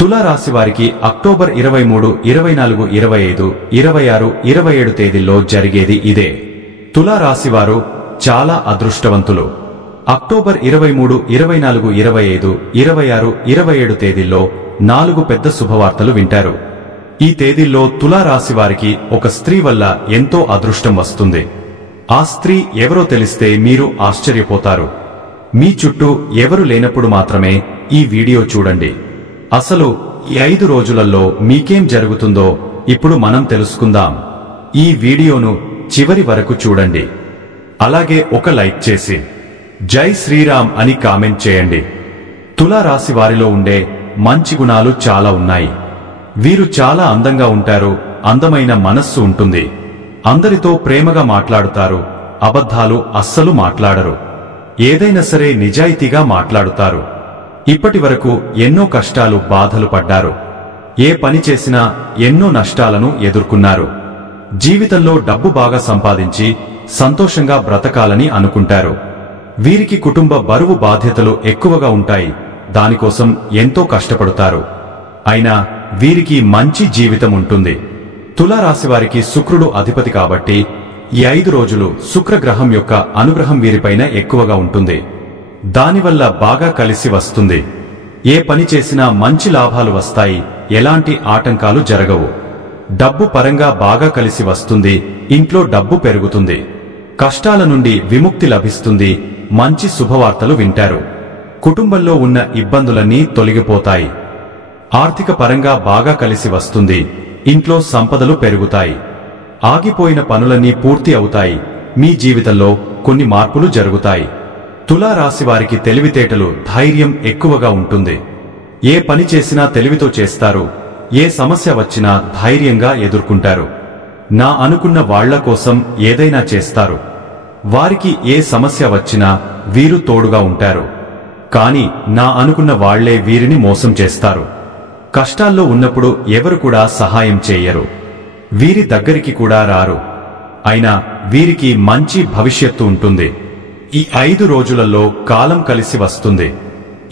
తులా రాశి వారికి అక్టోబర్ 23, 24, 25, 26, 27 తేదీల్లో జరిగేది ఇదే. తులా రాశి వారు చాలా అదృష్టవంతులు. అక్టోబర్ 23, 24, 25, 26, 27 తేదీల్లో 4 పెద్ద శుభవార్తలు వింటారు. ఈ తేదీల్లో తులా రాశి వారికి ఒక స్త్రీ వల్ల ఎంతో అదృష్టం వస్తుంది. ఆ స్త్రీ ఎవరో తెలిస్తే మీరు ఆశ్చర్యపోతారు. మీ చుట్టూ ఎవరు లేనప్పుడు మాత్రమే ఈ వీడియో చూడండి. అసలు ఈ 5 రోజులలో మీకేం జరుగుతుందో ఇప్పుడు మనం తెలుసుకుందాం. ఈ వీడియోను చివరి వరకు చూడండి. అలాగే ఒక లైక్ చేసి జై శ్రీరామ్ అని కామెంట్ చేయండి. తులా రాశి వారిలో ఉండే మంచి గుణాలు చాలా ఉన్నాయి. వీరు చాలా అందంగా ఉంటారు. అందమైన మనస్సు ఉంటుంది. అందరితో ప్రేమగా మాట్లాడుతారు. అబద్ధాలు అస్సలు మాట్లాడరు. ఏదైనా సరే నిజాయితీగా మాట్లాడుతారు. ఇప్పటి వరకు ఎన్నో కష్టాలు బాధలు పడ్డారు. ఏ పని చేసినా ఎన్నో నష్టాలను ఎదుర్కొన్నారు. జీవితంలో డబ్బు బాగా సంపాదించి సంతోషంగా బ్రతకాలని అనుకుంటారు. వీరికి కుటుంబ బరువు బాధ్యతలు ఎక్కువగా ఉంటాయి. దానికోసం ఎంతో కష్టపడతారు. అయినా వీరికి మంచి జీవితం ఉంటుంది. తులా రాశి వారికి శుక్రుడు అధిపతి కాబట్టి ఈ 5 రోజులు శుక్రగ్రహం యొక్క అనుగ్రహం వీరిపైన ఎక్కువగా ఉంటుంది. దానివల్ల బాగా కలిసి వస్తుంది. ఏ పని చేసినా మంచి లాభాలు వస్తాయి. ఎలాంటి ఆటంకాలు జరగవు. డబ్బు పరంగా బాగా కలిసి వస్తుంది. ఇంట్లో డబ్బు పెరుగుతుంది. కష్టాల నుండి విముక్తి లభిస్తుంది. మంచి శుభవార్తలు వింటారు. కుటుంబంలో ఉన్న ఇబ్బందులన్నీ తొలగిపోతాయి. ఆర్థిక పరంగా బాగా కలిసి వస్తుంది. ఇంట్లో సంపదలు పెరుగుతాయి. ఆగిపోయిన పనులన్నీ పూర్తి అవుతాయి. మీ జీవితంలో కొన్ని మార్పులు జరుగుతాయి. తులా రాశి వారికి తెలివితేటలు, ధైర్యం ఎక్కువగా ఉంటుంది. ఏ పని చేసినా తెలివితో చేస్తారు. ఏ సమస్య వచ్చినా ధైర్యంగా ఎదుర్కొంటారు. నా అనుకున్న వాళ్ల కోసం ఏదైనా చేస్తారు. వారికి ఏ సమస్య వచ్చినా వీరు తోడుగా ఉంటారు. కాని నా అనుకున్న వాళ్లే వీరిని మోసం చేస్తారు. కష్టాల్లో ఉన్నప్పుడు ఎవరు కూడా సహాయం చేయరు. వీరి దగ్గరికి కూడా రారు. అయినా వీరికి మంచి భవిష్యత్తు ఉంటుంది. ఈ 5 రోజులలో కాలం కలిసి వస్తుంది.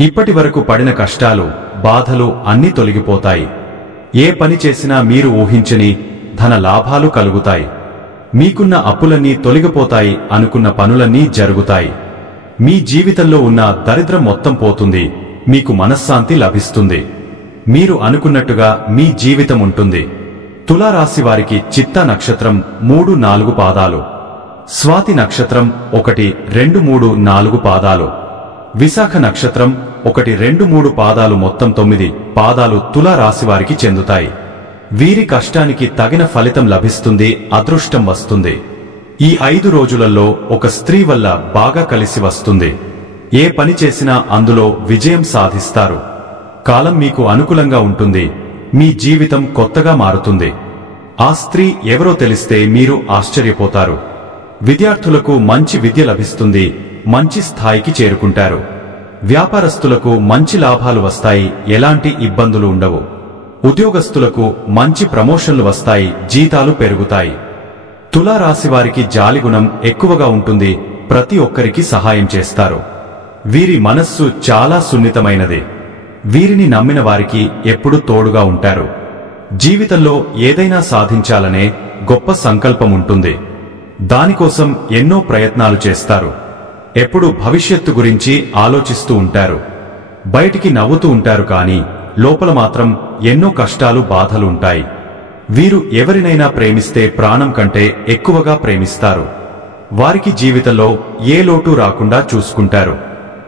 ఇప్పటి వరకు పడిన కష్టాలు, బాధలు అన్నీ తొలగిపోతాయి. ఏ పని చేసినా మీరు ఊహించని ధన లాభాలు కలుగుతాయి. మీకున్న అప్పులన్నీ తొలగిపోతాయి. అనుకున్న పనులన్నీ జరుగుతాయి. మీ జీవితంలో ఉన్న దరిద్రం మొత్తం పోతుంది. మీకు మనశ్శాంతి లభిస్తుంది. మీరు అనుకున్నట్టుగా మీ జీవితం ఉంటుంది. తులా రాశి వారికి చిత్తా నక్షత్రం 3, 4 పాదాలు, స్వాతి నక్షత్రం 1, 2, 3, 4 పాదాలు, విశాఖ నక్షత్రం 1, 2, 3 పాదాలు, మొత్తం 9 పాదాలు తులా రాశి వారికి చెందుతాయి. వీరి కష్టానికి తగిన ఫలితం లభిస్తుంది. అదృష్టం వస్తుంది. ఈ 5 రోజులలో ఒక స్త్రీ వల్ల బాగా కలిసి వస్తుంది. ఏ పని చేసినా అందులో విజయం సాధిస్తారు. కాలం మీకు అనుకూలంగా ఉంటుంది. మీ జీవితం కొత్తగా మారుతుంది. ఆ స్త్రీ ఎవరో తెలిస్తే మీరు ఆశ్చర్యపోతారు. విద్యార్థులకు మంచి విద్య లభిస్తుంది. మంచి స్థాయికి చేరుకుంటారు. వ్యాపారస్తులకు మంచి లాభాలు వస్తాయి. ఎలాంటి ఇబ్బందులు ఉండవు. ఉద్యోగస్తులకు మంచి ప్రమోషన్లు వస్తాయి. జీతాలు పెరుగుతాయి. తులా రాశి వారికి జాలిగుణం ఎక్కువగా ఉంటుంది. ప్రతి ఒక్కరికి సహాయం చేస్తారు. వీరి మనస్సు చాలా సున్నితమైనది. వీరిని నమ్మిన వారికి ఎప్పుడూ తోడుగా ఉంటారు. జీవితంలో ఏదైనా సాధించాలనే గొప్ప సంకల్పం ఉంటుంది. దానికోసం ఎన్నో ప్రయత్నాలు చేస్తారు. ఎప్పుడూ భవిష్యత్తు గురించి ఆలోచిస్తూ ఉంటారు. బయటికి నవ్వుతూ ఉంటారు. కానీ లోపల మాత్రం ఎన్నో కష్టాలు, బాధలు ఉంటాయి. వీరు ఎవరినైనా ప్రేమిస్తే ప్రాణం కంటే ఎక్కువగా ప్రేమిస్తారు. వారికి జీవితంలో ఏ లోటు రాకుండా చూసుకుంటారు.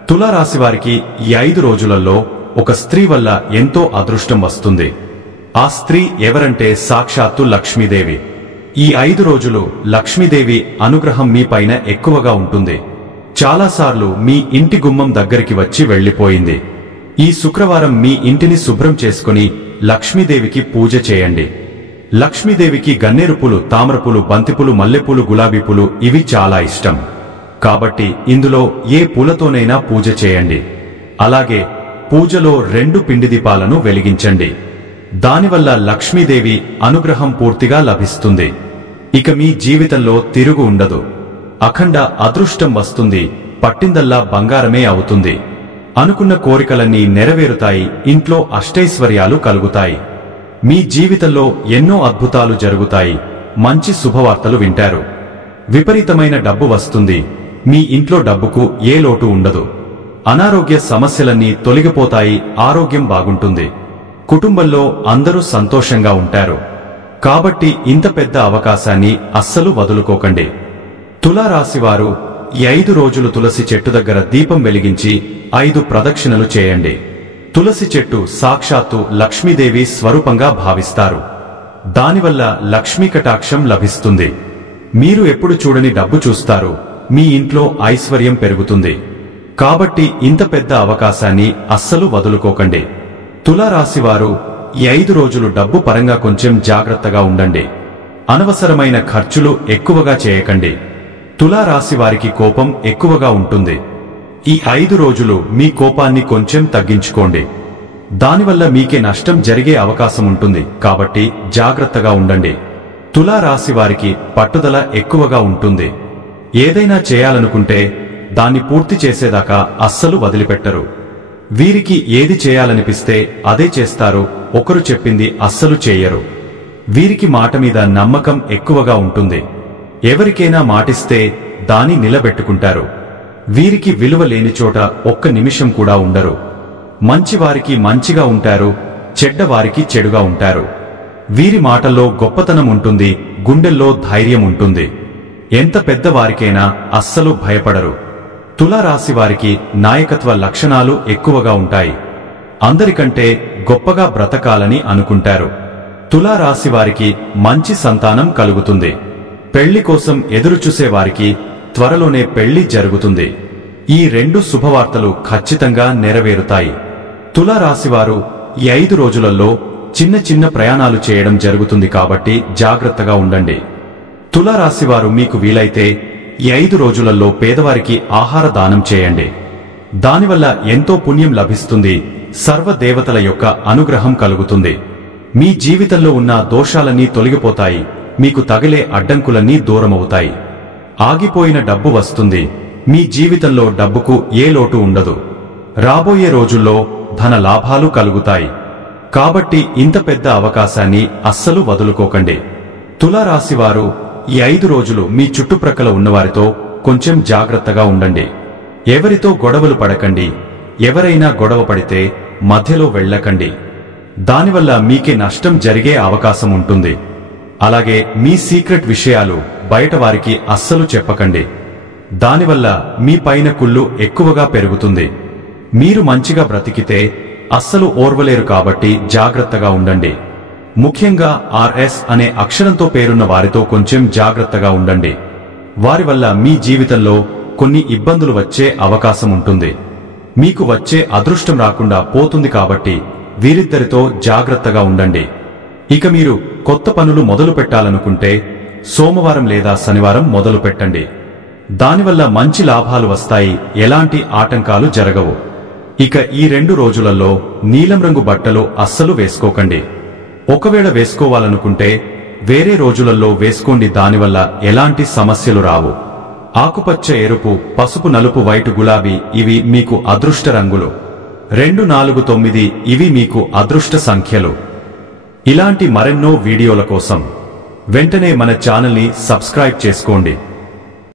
తులా రాశి వారికి ఈ 5 రోజులలో ఒక స్త్రీ వల్ల ఎంతో అదృష్టం వస్తుంది. ఆ స్త్రీ ఎవరంటే సాక్షాత్తు లక్ష్మీదేవి. ఈ 5 రోజులు లక్ష్మీదేవి అనుగ్రహం మీ పైన ఎక్కువగా ఉంటుంది. చాలాసార్లు మీ ఇంటి గుమ్మం దగ్గరికి వచ్చి వెళ్లిపోయింది. ఈ శుక్రవారం మీ ఇంటిని శుభ్రం చేసుకుని లక్ష్మీదేవికి పూజ చేయండి. లక్ష్మీదేవికి గన్నేరుపూలు, తామరపూలు, బంతిపూలు, మల్లెపూలు, గులాబీ పూలు ఇవి చాలా ఇష్టం. కాబట్టి ఇందులో ఏ పూలతోనైనా పూజ చేయండి. అలాగే పూజలో 2 పిండి దీపాలను వెలిగించండి. దానివల్ల లక్ష్మీదేవి అనుగ్రహం పూర్తిగా లభిస్తుంది. ఇక మీ జీవితంలో తిరుగు ఉండదు. అఖండ అదృష్టం వస్తుంది. పట్టిందల్లా బంగారమే అవుతుంది. అనుకున్న కోరికలన్నీ నెరవేరుతాయి. ఇంట్లో అష్టైశ్వర్యాలు కలుగుతాయి. మీ జీవితంలో ఎన్నో అద్భుతాలు జరుగుతాయి. మంచి శుభవార్తలు వింటారు. విపరీతమైన డబ్బు వస్తుంది. మీ ఇంట్లో డబ్బుకు ఏ లోటు ఉండదు. అనారోగ్య సమస్యలన్నీ తొలగిపోతాయి. ఆరోగ్యం బాగుంటుంది. కుటుంబంలో అందరూ సంతోషంగా ఉంటారు. కాబట్టి ఇంత పెద్ద అవకాశాన్ని అస్సలు వదులుకోకండి. తులారాశివారు ఈ 5 రోజులు తులసి చెట్టు దగ్గర దీపం వెలిగించి 5 ప్రదక్షిణలు చేయండి. తులసి చెట్టు సాక్షాత్తు లక్ష్మీదేవి స్వరూపంగా భావిస్తారు. దానివల్ల లక్ష్మీ కటాక్షం లభిస్తుంది. మీరు ఎప్పుడు చూడని డబ్బు చూస్తారు. మీ ఇంట్లో ఐశ్వర్యం పెరుగుతుంది. కాబట్టి ఇంత పెద్ద అవకాశాన్ని అస్సలు వదులుకోకండి. తులారాశివారు ఈ 5 రోజులు డబ్బు పరంగా కొంచెం జాగ్రత్తగా ఉండండి. అనవసరమైన ఖర్చులు ఎక్కువగా చేయకండి. తులారాశివారికి కోపం ఎక్కువగా ఉంటుంది. ఈ 5 రోజులు మీ కోపాన్ని కొంచెం తగ్గించుకోండి. దానివల్ల మీకే నష్టం జరిగే అవకాశం ఉంటుంది. కాబట్టి జాగ్రత్తగా ఉండండి. తులారాశివారికి పట్టుదల ఎక్కువగా ఉంటుంది. ఏదైనా చేయాలనుకుంటే దాన్ని పూర్తి చేసేదాకా అస్సలు వదిలిపెట్టరు. వీరికి ఏది చేయాలనిపిస్తే అదే చేస్తారు. ఒకరు చెప్పింది అస్సలు చేయరు. వీరికి మాట మీద నమ్మకం ఎక్కువగా ఉంటుంది. ఎవరికైనా మాటిస్తే దాని నిలబెట్టుకుంటారు. వీరికి విలువ లేని చోట ఒక్క నిమిషం కూడా ఉండరు. మంచివారికి మంచిగా ఉంటారు. చెడ్డవారికి చెడుగా ఉంటారు. వీరి మాటల్లో గొప్పతనం ఉంటుంది. గుండెల్లో ధైర్యం ఉంటుంది. ఎంత పెద్దవారికైనా అస్సలు భయపడరు. తులారాశివారికి నాయకత్వ లక్షణాలు ఎక్కువగా ఉంటాయి. అందరికంటే గొప్పగా బ్రతకాలని అనుకుంటారు. తులారాశివారికి మంచి సంతానం కలుగుతుంది. పెళ్లి కోసం ఎదురుచూసేవారికి త్వరలోనే పెళ్లి జరుగుతుంది. ఈ 2 శుభవార్తలు ఖచ్చితంగా నెరవేరుతాయి. తులారాశివారు ఈ 5 రోజులలో చిన్న చిన్న ప్రయాణాలు చేయడం జరుగుతుంది. కాబట్టి జాగ్రత్తగా ఉండండి. తులారాశివారు మీకు వీలైతే ఈ 5 రోజులలో పేదవారికి ఆహార దానం చేయండి. దానివల్ల ఎంతో పుణ్యం లభిస్తుంది. సర్వదేవతల యొక్క అనుగ్రహం కలుగుతుంది. మీ జీవితంలో ఉన్న దోషాలన్నీ తొలగిపోతాయి. మీకు తగిలే అడ్డంకులన్నీ దూరమవుతాయి. ఆగిపోయిన డబ్బు వస్తుంది. మీ జీవితంలో డబ్బుకు ఏ లోటు ఉండదు. రాబోయే రోజుల్లో ధన లాభాలు కలుగుతాయి. కాబట్టి ఇంత పెద్ద అవకాశాన్ని అస్సలు వదులుకోకండి. తులారాశివారు ఈ 5 రోజులు మీ చుట్టుప్రక్కల ఉన్నవారితో కొంచెం జాగ్రత్తగా ఉండండి. ఎవరితో గొడవలు పడకండి. ఎవరైనా గొడవ పడితే మధ్యలో వెళ్ళకండి. దానివల్ల మీకే నష్టం జరిగే అవకాశం ఉంటుంది. అలాగే మీ సీక్రెట్ విషయాలు బయటవారికి అస్సలు చెప్పకండి. దానివల్ల మీ పైన కుళ్ళు ఎక్కువగా పెరుగుతుంది. మీరు మంచిగా బ్రతికితే అస్సలు ఓర్వలేరు. కాబట్టి జాగ్రత్తగా ఉండండి. ముఖ్యంగా RS అనే అక్షరంతో పేరున్న వారితో కొంచెం జాగ్రత్తగా ఉండండి. వారి వల్ల మీ జీవితంలో కొన్ని ఇబ్బందులు వచ్చే అవకాశం ఉంటుంది. మీకు వచ్చే అదృష్టం రాకుండా పోతుంది. కాబట్టి వీరిద్దరితో జాగ్రత్తగా ఉండండి. ఇక మీరు కొత్త పనులు మొదలు పెట్టాలనుకుంటే సోమవారం లేదా శనివారం మొదలు పెట్టండి. దానివల్ల మంచి లాభాలు వస్తాయి. ఎలాంటి ఆటంకాలు జరగవు. ఇక ఈ 2 రోజులలో నీలం రంగు బట్టలు అస్సలు వేసుకోకండి. ఒకవేళ వేసుకోవాలనుకుంటే వేరే రోజులలో వేసుకోండి. దానివల్ల ఎలాంటి సమస్యలు రావు. ఆకుపచ్చ, ఎరుపు, పసుపు, నలుపు, వైట్, గులాబీ ఇవి మీకు అదృష్ట రంగులు. 2, 4, 9 ఇవి మీకు అదృష్ట సంఖ్యలు. ఇలాంటి మరెన్నో వీడియోల కోసం వెంటనే మన ఛానల్ని సబ్స్క్రైబ్ చేసుకోండి.